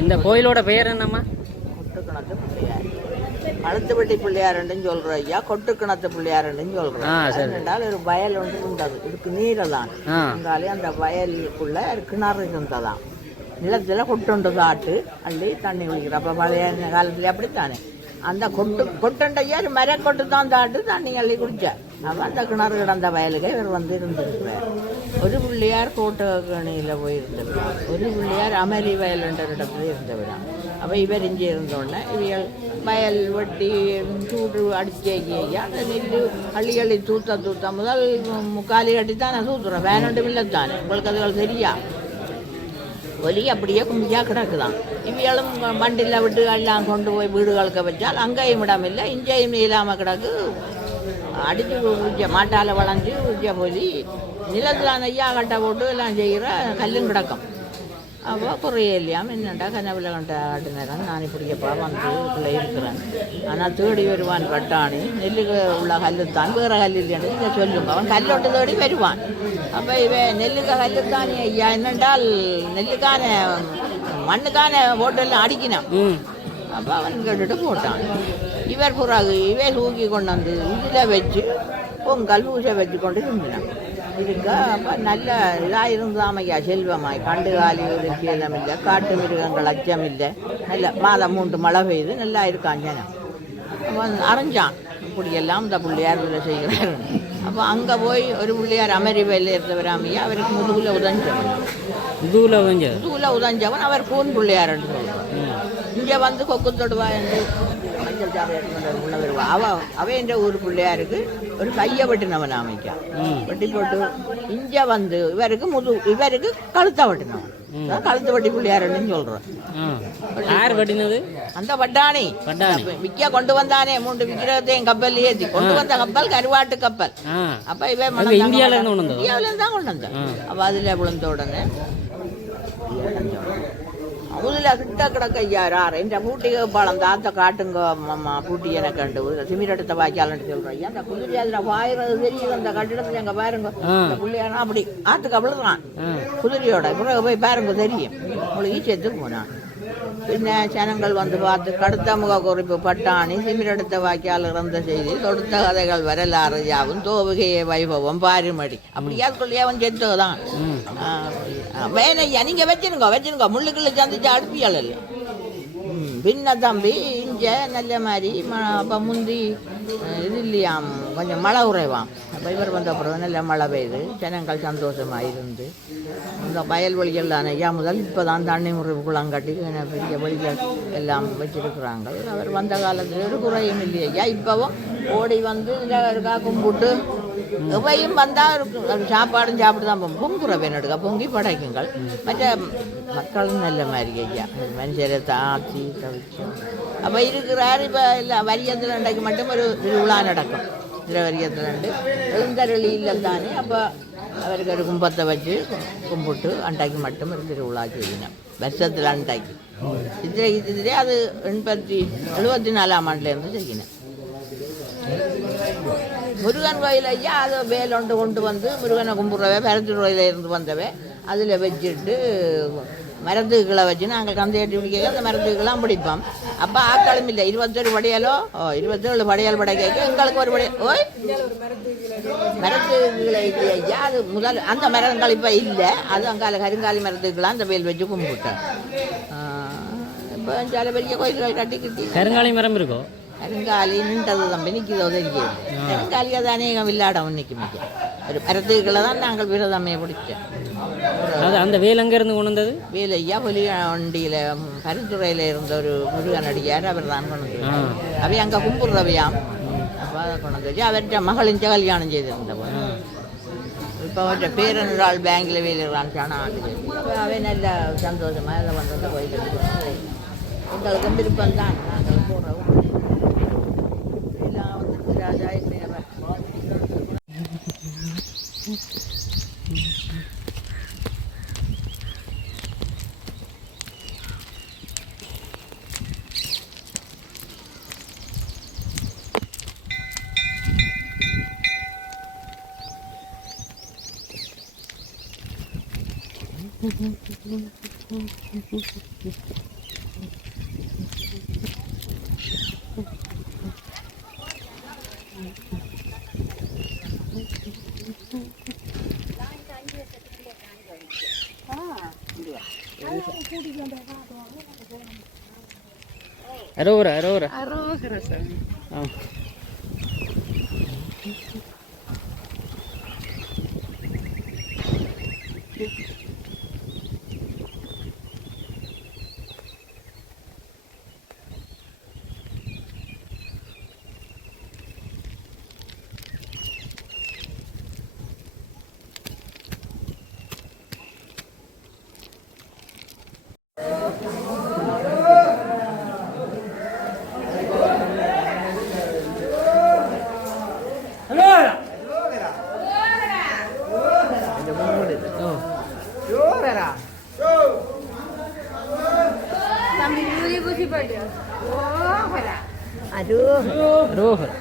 இந்த கோயிலோட பெயர் என்னம்மா? கழுத்துப்பட்டி பிள்ளையாருன்னு சொல்கிறோம் ஐயா, கொட்டுக்கிணத்து பிள்ளையாருன்னு சொல்கிறோம். ரெண்டால் ஒரு வயல் ஒன்று இருந்தது, இதுக்கு நீரை தான் இருந்தாலே அந்த வயலுக்குள்ளே கிணறு இருந்ததான். நிலத்தில் கொட்டுண்டு காட்டு அள்ளி தண்ணி குடிக்கிற. அப்போ பழைய காலத்துல அப்படித்தானே அந்த கொட்டுண்டையா ஒரு மரக்கொட்டு தான் தாட்டு தண்ணி அள்ளி குடித்தார். அப்போ அந்த கிணறு கிடந்த வயலுக்கு இவர் வந்து இருந்திருக்கிறார். ஒரு பிள்ளையார் கோட்டக்கணியில் போயிருந்தவர், ஒரு பிள்ளையார் அமரி வயல்ன்ற இடத்துல இருந்தவரான். அப்போ இவர் இங்கே இருந்தோடனே இவர்கள் வயல் வெட்டி சூடு அடிச்சேக்கியா அந்த நெல் அள்ளி தூத்த முதல் முக்காலி கட்டி தானே தூத்துறோம், வேணுண்டும் இல்லைத்தானே. உங்களுக்கு அதுகள் தெரியா ஒலி அப்படியே கும்பியா கிடக்குதான். இவையாலும் வண்டியில் விட்டு எல்லாம் கொண்டு போய் வீடுகளுக்கு வச்சால் அங்கேயும் இடமில்லை, இங்கேயும் இல்லாமல் கிடக்கு. அடித்து உஜ்ஜ மாட்டால் வளைஞ்சு உஜ்ஜ போலி நிலத்தில் நெய்யா கட்டை போட்டு எல்லாம் செய்கிற கல்லும் கிடக்கும். அப்போ குறைய இல்லையாமல் என்னண்டா கனவில் கண்ட ஆட்டினதான் நான் இப்படியப்பா வந்து இதுக்குள்ளே இருக்கிறேன். ஆனால் தேடி வருவான் பட்டாணி, நெல்லுக்கு உள்ள கல்லுத்தான் வேறு கல் இல்லைன்னு இதை சொல்லுங்க. அவன் கல்லொட்டு தேடி வருவான். அப்போ இவன் நெல்லுக்கு கல்லுத்தானே ஐயா, என்னென்றால் நெல்லுக்கான மண்ணுக்கான போட்டெல்லாம் அடிக்கணும். அப்போ அவன் கேட்டுட்டு போட்டான். இவர் பிறகு இவன் தூக்கி கொண்டு வந்து இதில் வச்சு பொங்கல் பூசை வச்சு கொண்டு இருந்தினான். இதுக்கு அப்போ நல்ல இதாக இருந்தாம் ஐயா, செல்வமாய் கண்டு காலி ஒரு சேதம் இல்லை, காட்டு மிருகங்கள் அச்சம் இல்லை, நல்ல மாதம் 3 மழை பெய்யுது, நல்லா இருக்கான் ஜனம். அப்போ அரைஞ்சான் இப்படியெல்லாம் இந்த பிள்ளையார் இதில் செய்கிறார். அப்போ அங்கே போய் ஒரு பிள்ளையார் அமெரி வயலில் இருந்தவராமையா, அவருக்கு முதுகில் உதஞ்சவன் அவர் கூன் பிள்ளையார்ன்னு சொல்லுவார். இங்கே வந்து கொக்கு தொடுவா என்று மஞ்சள் சாவை உள்ள வருவா. அவன் என்ற ஊர் பிள்ளையாருக்கு ஒரு கையை வெட்டினவன் அமைக்கா, வெட்டி போட்டு இங்கே வந்து இவருக்கு கழுத்தை வெட்டினவன், கழுத்து வட்டி பிள்ளையாருன்னு சொல்றோம். அந்த வட்டாணி விக்க கொண்டு வந்தானே 3 விக்கிரகத்தையும் கப்பல் ஏற்றி கொண்டு வந்த கப்பல் கருவாட்டு கப்பல். அப்ப இவன் இந்தியாவில தான் கொண்டு வந்தான். அப்ப அதுல விழுந்த உடனே முதல்ல கிட்ட கிடக்க ஐயார் என்ற பூட்டிக்கு பழம் தாத்த காட்டுங்க மாமா பூட்டி எனக்கு கண்டு சிமிரெடுத்த வாய்க்காலன்னு சொல்றேன் ஐயா. அந்த குதிரை அதுல வாயிறது தெரியுது, அந்த கட்டிடத்துல எங்க பாருங்க இந்த பிள்ளையானா அப்படி ஆத்துக்கு அவ்வளவுதான் குதிரையோட பிறகு போய் பாருங்க தெரியும். உங்களுக்கு செத்துக்கு போனான். பின்ன ஜனங்கள் வந்து பார்த்து கடுத்த முக குறிப்பு பட்டாணி சிமிரெடுத்த வாய்க்கால் இறந்த செய்தி தொடுத்த கதைகள் வரலாறு யாவும் தோவுகைய வைபவம் பாரிமடி அப்படியா சொல்லி அவன் செத்துதான். வேணையா நீங்க வச்சிருங்க முள்ளுக்குள்ள சந்திச்சு அடுப்பியால் இல்லை. பின்ன தம்பி இங்கே நல்ல மாதிரி அப்போ முந்தி இது இல்லையாம், கொஞ்சம் மழை உறைவாம். அப்போ இவர் வந்த அப்புறம் நல்ல மழை பெய்யுது, ஜனங்கள் சந்தோஷமாக இருந்து இந்த வயல்வெளிகள் தானே ஐயா முதல் இப்போ தான் தண்ணி முறிவு குளம் கட்டி பெரிய வழிகள் எல்லாம் வச்சிருக்கிறாங்க. அவர் வந்த காலத்தில் ஒரு குறையும் இல்லையா ஐயா. இப்போவும் ஓடி வந்து இருக்கா கும்பிட்டு எவையும் வந்தால் சாப்பாடும் சாப்பிட்டு தான் பொங்குறவை நடுக்க பொங்கி படைக்குங்கள். மற்ற மக்களும் நல்ல மாதிரி ஐயா, மனுஷரை தாச்சி தவிச்சு அப்போ இருக்கிறார். இப்போ இல்லை வரியத்தில் இன்றைக்கு மட்டும் ஒரு திருவிழா நடக்கும். வரியத்தில் எழுந்தருளி இல்லை தானே. அப்போ அவருக்கு ஒரு கும்பத்தை வச்சு கும்பிட்டு அன்றைக்கு மட்டும் ஒரு திருவிழா செய்யணும் வருஷத்தில் அன்றைக்கு. சித்திரை அது 1974ஆம் ஆண்டுலேருந்து செய்யணும். முருகன் கோயில் ஐயா அதை வேலொண்டு கொண்டு வந்து முருகனை கும்பிட்றவே பரத்துறையில் இருந்து வந்தவே அதில் வச்சுட்டு மரத்துக்களை வச்சு நாங்கள் கந்தையட்டி பிடிக்க அந்த மரத்துக்கெல்லாம் பிடிப்போம். அப்போ ஆக்களும் இல்லை, 21 படையாலோ 27 படையால் படைக்க எங்களுக்கு ஒரு படையல் ஓய் மரத்துக்களை இல்லை ஐயா. அது முதல் அந்த மரங்கள் இப்போ இல்லை, அது அங்கால கருங்காலி மரத்துக்கெல்லாம் அந்த வேல் வச்சு கும்பிட்டேன். இப்போ சில பெரிய கோயில்கள் கட்டிக்கிட்டு கருங்காலி மரம் இருக்கோ, கருங்காலி நின்றது தம்பி நிற்கிதோ தெரியும். கருங்காலியாக தானே வில்லாடம் நிற்க மிக்க ஒரு மரத்துக்களை தான் நாங்கள் விரதமையை பிடிச்சோம். அந்த வேல் அங்கேருந்து கொண்டு வந்தது வேல் ஐயா பொலிய வண்டியில் பரிந்துரையில் இருந்த ஒரு முருகன் அடியார் அவர் தான் கொண்டு வந்து அவை அங்கே கும்பிட்றவையாம். அப்போ அதை கொண்டு வந்து வச்சு அவர்கிட்ட மகளின் கல்யாணம் செய்திருந்தவன். இப்போ அவர்கிட்ட பேரன்றாள் பேங்கில் வேலைறான் சாணம் ஆண்டு. அவை நல்ல சந்தோஷமாக அதை வந்து கோயிலுக்கு எங்களுக்கும் விருப்பம் தான் நாங்கள் போடுறோம். எல்லாம் வந்து ராஜா அரோகரா அரோகரா. அரோகரா சாமி. ஆ. சாமி பூஜை பூஜை பாடு. அரோகரா.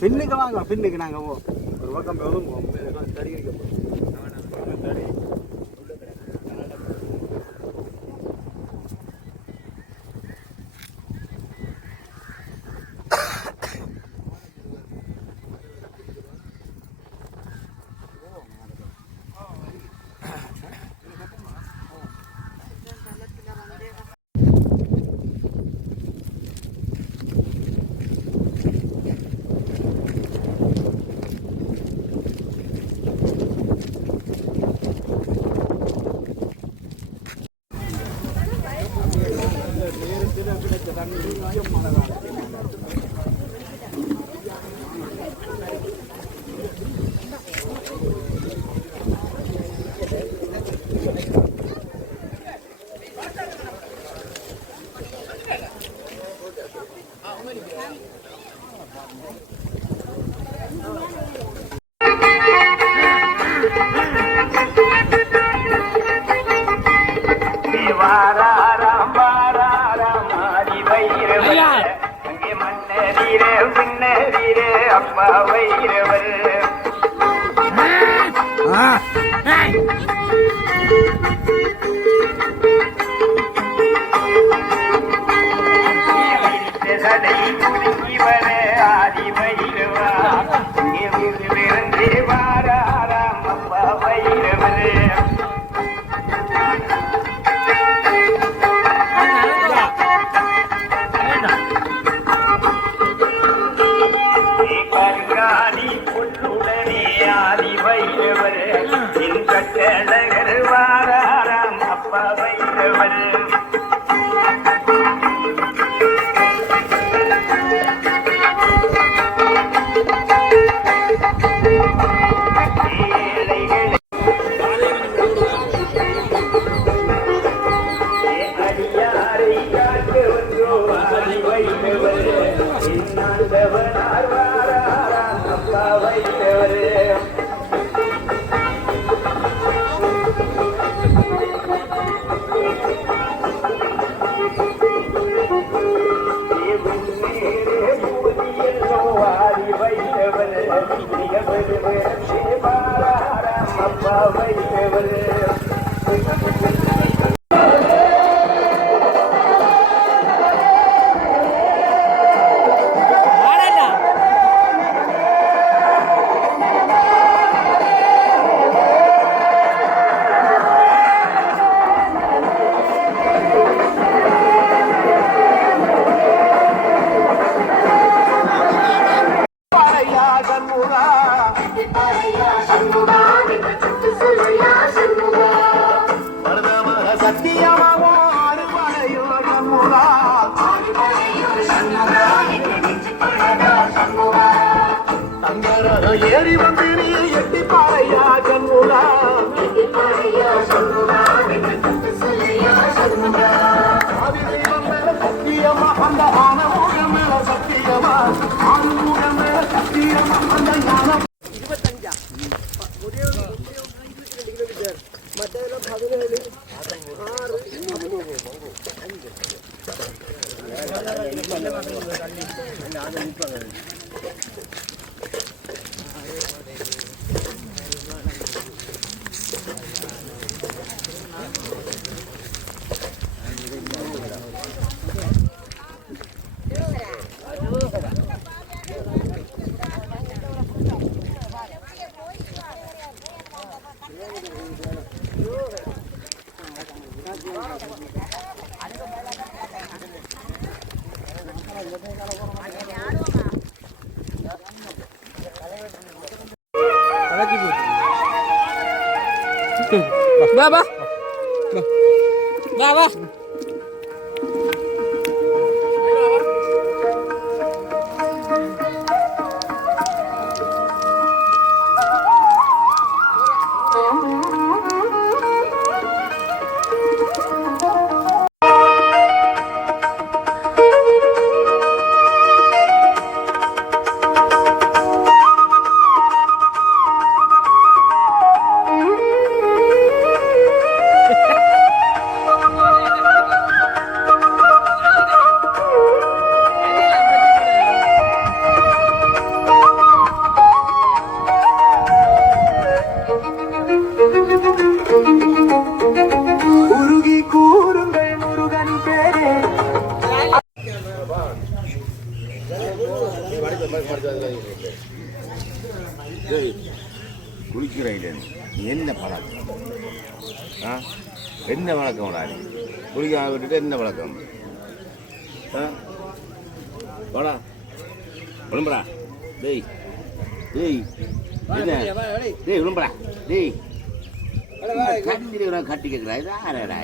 பின்னுக்கு வாங்க, பின்னுக்கு நாங்கள் ஒரு பக்கம் போதும் தறி அப்பா வைரவர் சடை குறுங்கி வர ஆதி வைரவா இங்கே விருந்தே வாராராம் அப்பா வைரவர் கட்டழகர் வாராராம் அப்பா வைரவர் அடியாரை காக்க வந்தோ ஆதி வைரவர் இன்னாண்டவனார் வாராராம் அப்பா வைரவர் ஏறி வந்து நீ எட்டி பாறையா கண்முடா சத்தியமா அந்த ஆனமுகம் மேல சத்தியமா ஆனமுகம் மேல சத்தியமா அந்த ஞானம் 25 கிலோமீட்டர் மற்ற 17 Ba ba. Ba ba. குளிக்கிறேன் என்ன பழக்கம்? என்ன வழக்கம்? குளிக்க விட்டுட்டு என்ன வழக்கம்? வாடா விளம்பரா டேய் டேய் என்ன டேய் விளம்பரா டேய் கட்டி கட்டி கேட்குறா இது ஆறா